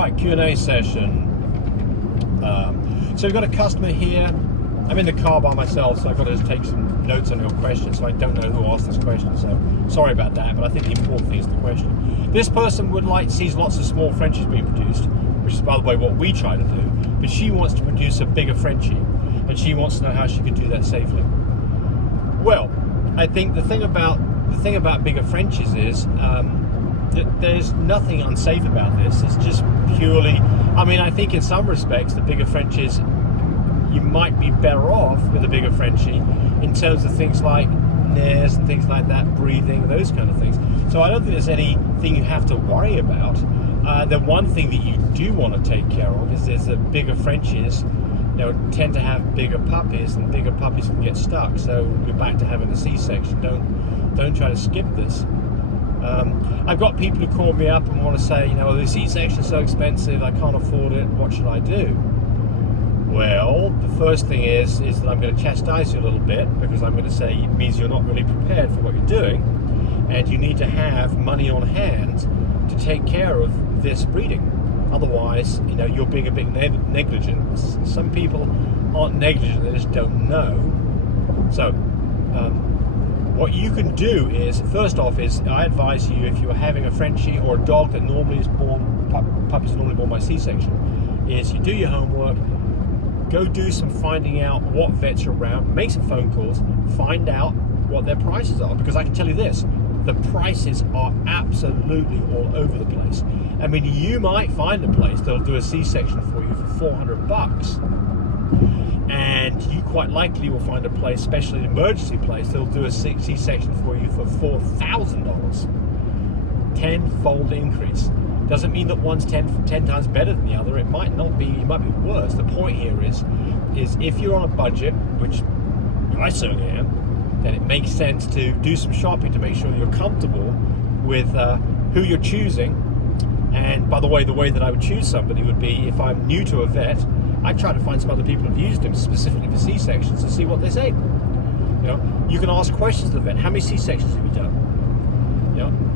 right, Q&A session. So we've got a customer here. I'm in the car by myself, so I've got to take some notes on your question, so I don't know who asked this question, so sorry about that, but I think the important thing is the question. This person sees lots of small Frenchies being produced, which is, by the way, what we try to do, but she wants to produce a bigger Frenchie, and she wants to know how she can do that safely. Well, I think the thing about bigger Frenchies is that there's nothing unsafe about this. It's just purely, I mean, I think in some respects the bigger Frenchies, you might be better off with a bigger Frenchie in terms of things like nares and things like that, breathing, those kind of things. So I don't think there's anything you have to worry about. The one thing that you do want to take care of is that bigger Frenchies, tend to have bigger puppies, and bigger puppies can get stuck. So we're back to having a C-section. Don't try to skip this. I've got people who call me up and want to say, the C-section is so expensive, I can't afford it. What should I do? Well, the first thing is that I'm going to chastise you a little bit, because I'm going to say it means you're not really prepared for what you're doing, and you need to have money on hand to take care of this breeding. Otherwise, you're being a bit negligent. Some people aren't negligent, they just don't know. So, what you can do is, first off, I advise you, if you're having a Frenchie or a dog that normally is born, puppies are normally born by C-section, is you do your homework, go do some finding out what vets are around, make some phone calls, find out what their prices are, because I can tell you this, the prices are absolutely all over the place. I mean, you might find a place that'll do a C-section for you for $400, and you quite likely will find a place, especially an emergency place, that'll do a C-section for you for $4,000. Tenfold increase. Doesn't mean that one's 10 times better than the other. It might not be. It might be worse. The point here is if you're on a budget, which I certainly am, then it makes sense to do some shopping to make sure you're comfortable with who you're choosing. And by the way that I would choose somebody would be, if I'm new to a vet, I try to find some other people who've used him specifically for C-sections to see what they say. You can ask questions to the vet. How many C-sections have you done?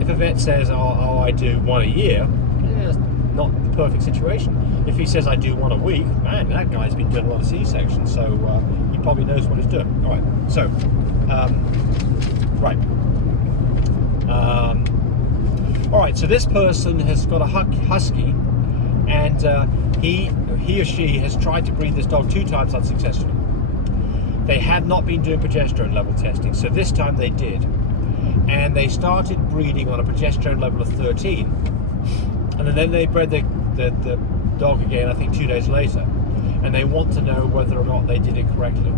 If a vet says, oh, I do one a year, it's not the perfect situation. If he says I do one a week, man, that guy's been doing a lot of C-sections, so he probably knows what he's doing. All right, so, all right, so this person has got a husky, and he or she has tried to breed this dog 2 times unsuccessfully. They had not been doing progesterone level testing, so this time they did. And they started breeding on a progesterone level of 13, and then they bred the dog again, I think 2 days later, and they want to know whether or not they did it correctly.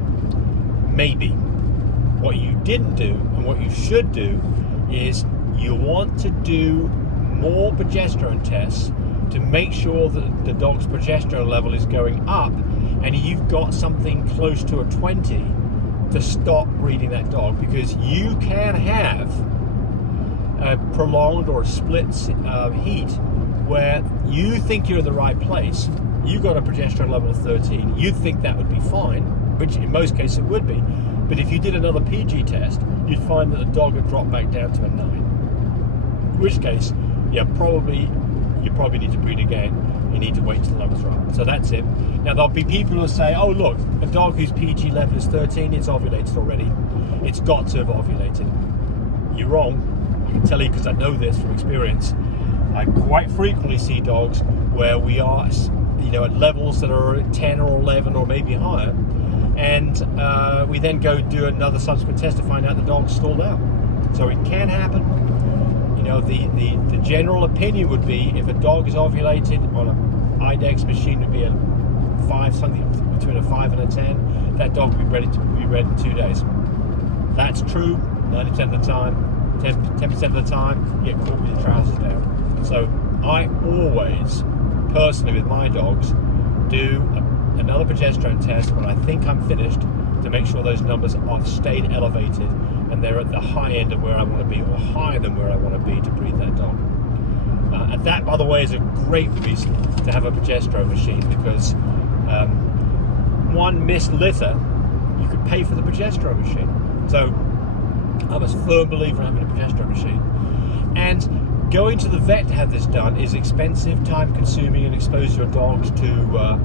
Maybe. What you didn't do, and what you should do, is you want to do more progesterone tests to make sure that the dog's progesterone level is going up, and you've got something close to a 20 to stop breeding that dog, because you can have a prolonged or a split heat where you think you're in the right place, you got a progesterone level of 13, you'd think that would be fine, which in most cases it would be, but if you did another PG test, you'd find that the dog would drop back down to a 9, in which case you probably need to breed again. You need to wait till the numbers are up. So that's it. Now there'll be people who will say, oh look, a dog whose PG level is 13, it's ovulated already. It's got to have ovulated. You're wrong. I can tell you, because I know this from experience. I quite frequently see dogs where we are, at levels that are 10 or 11 or maybe higher, and we then go do another subsequent test to find out the dog's stalled out. So it can happen. The general opinion would be, if a dog is ovulated on an IDEX machine, would be a 5, something between a 5 and a 10. That dog would be ready to be bred in 2 days. That's true 90% of the time. 10% of the time, you get caught with your trousers down. So I always, personally with my dogs, do another progesterone test when I think I'm finished, to make sure those numbers have stayed elevated and they're at the high end of where I want to be, or higher than where I want to be to breed that dog. And that, by the way, is a great reason to have a progesterone machine, because one missed litter, you could pay for the progesterone machine. So I'm a firm believer in having a progesterone machine. And Going to the vet to have this done is expensive, time-consuming, and exposes your dogs to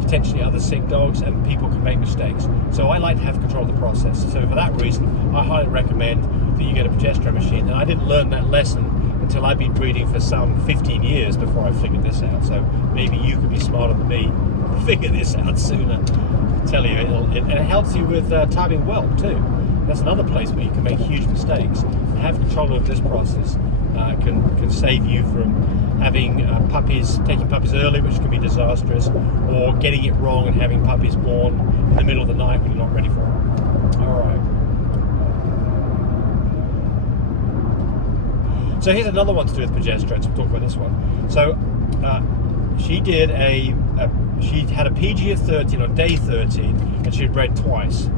potentially other sick dogs, and people can make mistakes. So I like to have control of the process. So for that reason, I highly recommend that you get a progesterone machine. And I didn't learn that lesson until I've been breeding for some 15 years before I figured this out. So maybe you could be smarter than me, figure this out sooner. I tell you, it helps you with timing whelp too. That's another place where you can make huge mistakes. Have control of this process can save you from having taking puppies early, which can be disastrous, or getting it wrong and having puppies born in the middle of the night when you're not ready for them. All right. So here's another one to do with progesterone. So we'll talk about this one. So she did she had a PG of 13 on day 13, and she had bred twice.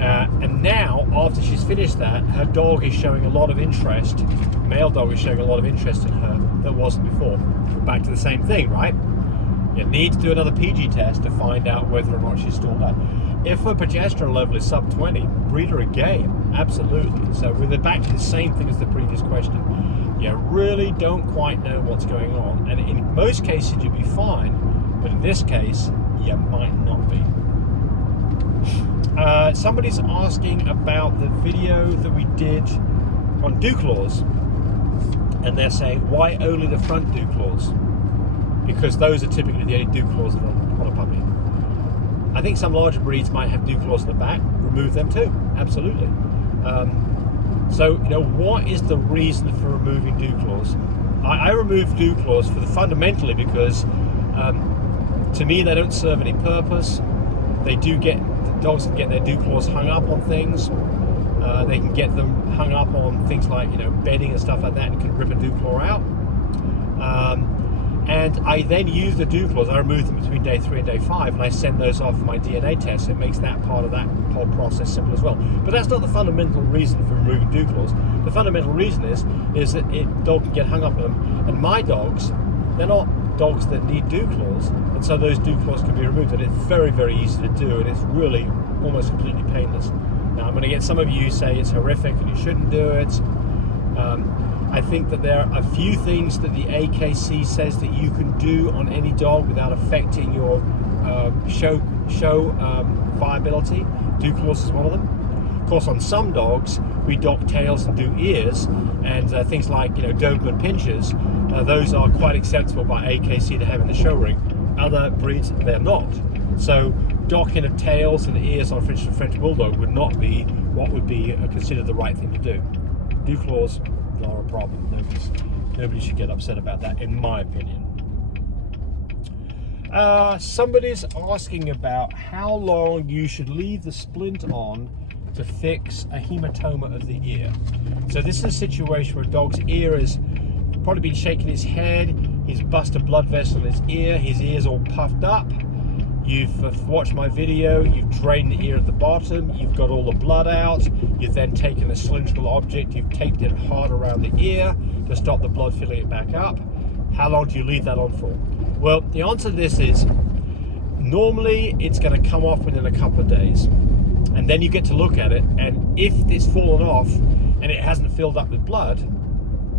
And now, after she's finished that, her dog is showing a lot of interest. Male dog is showing a lot of interest in her that wasn't before. Back to the same thing, right? You need to do another PG test to find out whether or not she's still that. If her progesterone level is sub 20, breed her again. Absolutely. So we're back to the same thing as the previous question. You really don't quite know what's going on. And in most cases, you'll be fine. But in this case, you might not be. Somebody's asking about the video that we did on dew claws, and they're saying, why only the front dew claws? Because those are typically the only dew claws that are on a puppy. I think some larger breeds might have dew claws in the back. Remove them too, absolutely. So, what is the reason for removing dew claws? I remove dew claws fundamentally because to me they don't serve any purpose. Dogs can get their dew claws hung up on things. They can get them hung up on things like bedding and stuff like that, and can rip a dew claw out. And I then use the dew claws. I remove them between day 3 and day 5, and I send those off for my DNA test. It makes that part of that whole process simple as well. But that's not the fundamental reason for removing dew claws. The fundamental reason is that dog can get hung up on them, and my dogs, they're not dogs that need dew claws, and so those dew claws can be removed, and it's very, very easy to do, and it's really almost completely painless. Now I'm going to get some of you say it's horrific and you shouldn't do it. I think that there are a few things that the AKC says that you can do on any dog without affecting your show viability. Dew claws is one of them. Of course, on some dogs we dock tails and do ears, and things like Doberman pinchers. Those are quite acceptable by AKC to have in the show ring. Other breeds, they're not. So docking of tails and ears on French Bulldog would not be what would be considered the right thing to do. Dew claws are a problem. Nobody should get upset about that, in my opinion. Somebody's asking about how long you should leave the splint on to fix a hematoma of the ear. So this is a situation where a dog's ear has probably been shaking his head, he's bust a blood vessel in his ear's all puffed up. You've watched my video, you've drained the ear at the bottom, you've got all the blood out, you've then taken a cylindrical object, you've taped it hard around the ear to stop the blood filling it back up. How long do you leave that on for? Well, the answer to this is, normally it's going to come off within a couple of days. And then you get to look at it, and if it's fallen off and it hasn't filled up with blood,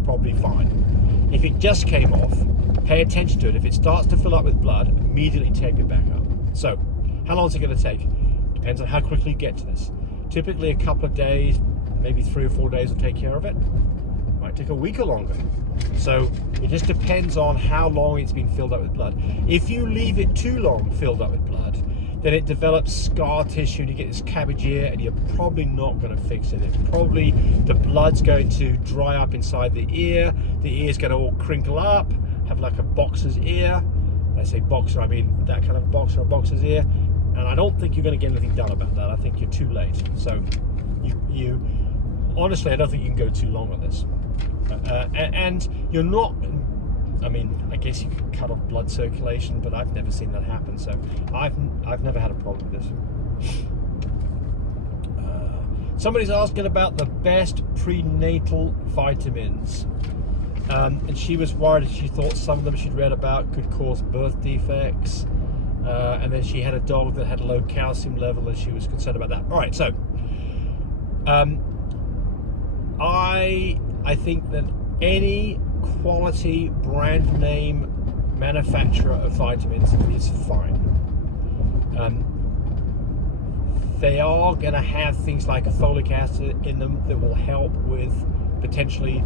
probably fine. If it just came off, pay attention to it. If it starts to fill up with blood, immediately tape it back up. So, how long is it going to take? Depends on how quickly you get to this. Typically a couple of days, maybe 3 or 4 days will take care of it. Might take a week or longer. So it just depends on how long it's been filled up with blood. If you leave it too long filled up with blood, then it develops scar tissue and you get this cabbage ear, and you're probably not going to fix it. It's probably the blood's going to dry up inside the ear is going to all crinkle up, have like a boxer's ear. I say boxer, I mean that kind of boxer or boxer's ear, and I don't think you're going to get anything done about that. I think you're too late. So you honestly, I don't think you can go too long on this. And you're not, I mean, I guess you could cut off blood circulation, but I've never seen that happen, so I've never had a problem with this. Somebody's asking about the best prenatal vitamins, and she was worried. She thought some of them she'd read about could cause birth defects, and then she had a dog that had a low calcium level, and she was concerned about that. All right, so I think that any quality brand name manufacturer of vitamins is fine. They are going to have things like folic acid in them that will help with potentially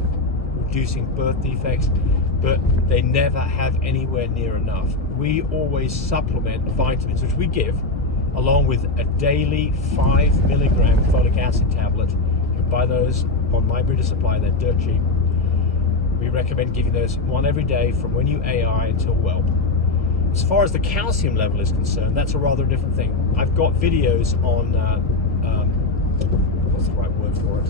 reducing birth defects, but they never have anywhere near enough. We always supplement vitamins, which we give, along with a daily 5 milligram folic acid tablet. You can buy those on My Breeder Supply, they're dirt cheap. We recommend giving those one every day from when you AI until whelp. As far as the calcium level is concerned, that's a rather different thing. I've got videos on, what's the right word for it?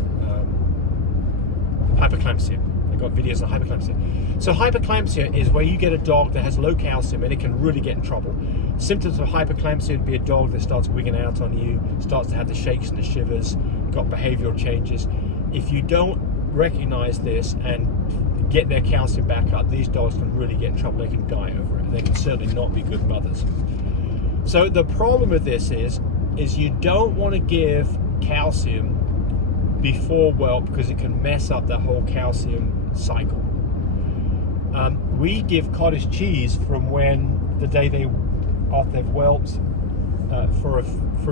Hyperclampsia. I've got videos on hyperclampsia. So hyperclampsia is where you get a dog that has low calcium and it can really get in trouble. Symptoms of hyperclampsia would be a dog that starts wigging out on you, starts to have the shakes and the shivers, got behavioral changes. If you don't recognize this and get their calcium back up, these dogs can really get in trouble. They can die over it, and they can certainly not be good mothers. So the problem with this is you don't want to give calcium before whelp because it can mess up the whole calcium cycle. We give cottage cheese from the day they've whelped for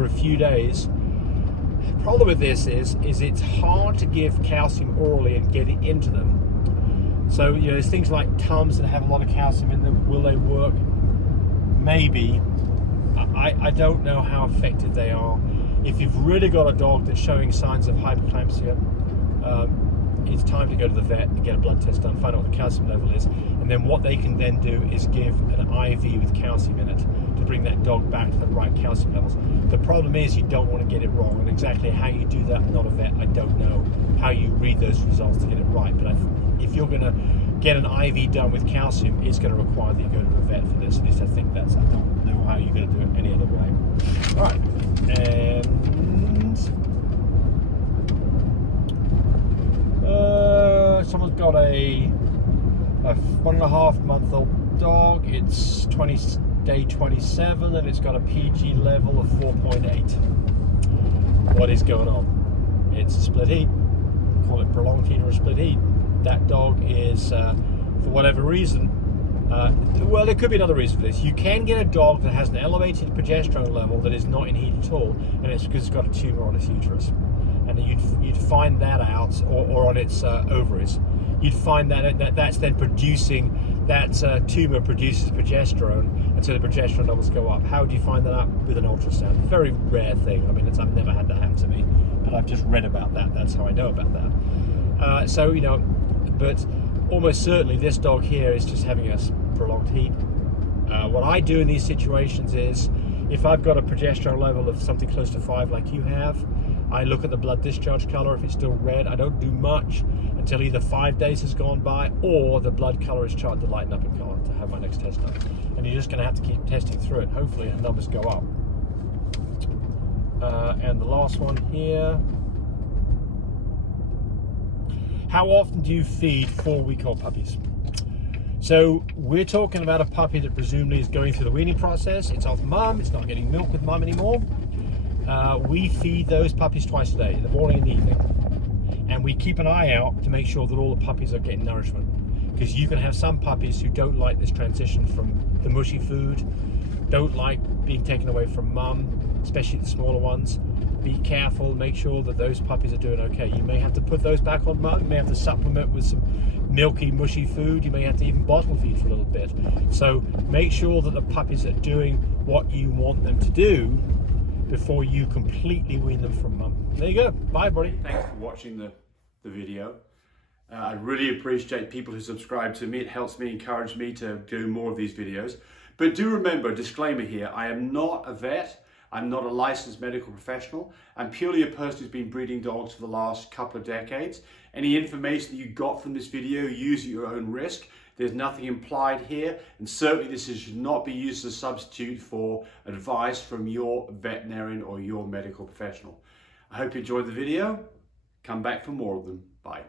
a few days. The problem with this is it's hard to give calcium orally and get it into them. So, you know, there's things like Tums that have a lot of calcium in them. Will they work? Maybe. I don't know how effective they are. If you've really got a dog that's showing signs of hyperclampsia, it's time to go to the vet and get a blood test done, find out what the calcium level is, and then what they can then do is give an IV with calcium in it to bring that dog back to the right calcium levels. The problem is you don't want to get it wrong, and exactly how you do that, I'm not a vet, I don't know how you read those results to get it right, but if you're going to get an IV done with calcium, it's going to require that you go to a vet for this. At least I think I don't know how you're going to do it any other way. All right, and someone's got a 1.5-month-old dog. It's day 27 and it's got a PG level of 4.8. What is going on? It's a split heat. Call it prolonged heat or a split heat. That dog is, for whatever reason, well, there could be another reason for this. You can get a dog that has an elevated progesterone level that is not in heat at all, and it's because it's got a tumor on its uterus. And you'd find that out, or on its ovaries. You'd find that's then producing, that tumor produces progesterone, and so the progesterone levels go up. How do you find that out? With an ultrasound. Very rare thing. I mean, I've never had that happen to me, but I've just read about that. That's how I know about that. So, you know, but almost certainly this dog here is just having a prolonged heat. What I do in these situations is, if I've got a progesterone level of something close to 5 like you have, I look at the blood discharge color. If it's still red, I don't do much until either 5 days has gone by or the blood color is starting to lighten up in color to have my next test done. And you're just going to have to keep testing through it. Hopefully the numbers go up. And the last one here. How often do you feed 4-week-old puppies? So we're talking about a puppy that presumably is going through the weaning process. It's off mum, it's not getting milk with mum anymore. We feed those puppies twice a day, in the morning and the evening. And we keep an eye out to make sure that all the puppies are getting nourishment. Because you can have some puppies who don't like this transition from the mushy food, don't like being taken away from mum, especially the smaller ones. Be careful, make sure that those puppies are doing okay. You may have to put those back on mum, you may have to supplement with some milky, mushy food, you may have to even bottle feed for a little bit. So make sure that the puppies are doing what you want them to do before you completely wean them from mum. There you go. Bye, buddy. Thanks for watching the video. I really appreciate people who subscribe to me. It helps me, encourage me to do more of these videos. But do remember, disclaimer here, I am not a vet. I'm not a licensed medical professional. I'm purely a person who's been breeding dogs for the last couple of decades. Any information that you got from this video, use at your own risk. There's nothing implied here, and certainly this should not be used as a substitute for advice from your veterinarian or your medical professional. I hope you enjoyed the video. Come back for more of them. Bye.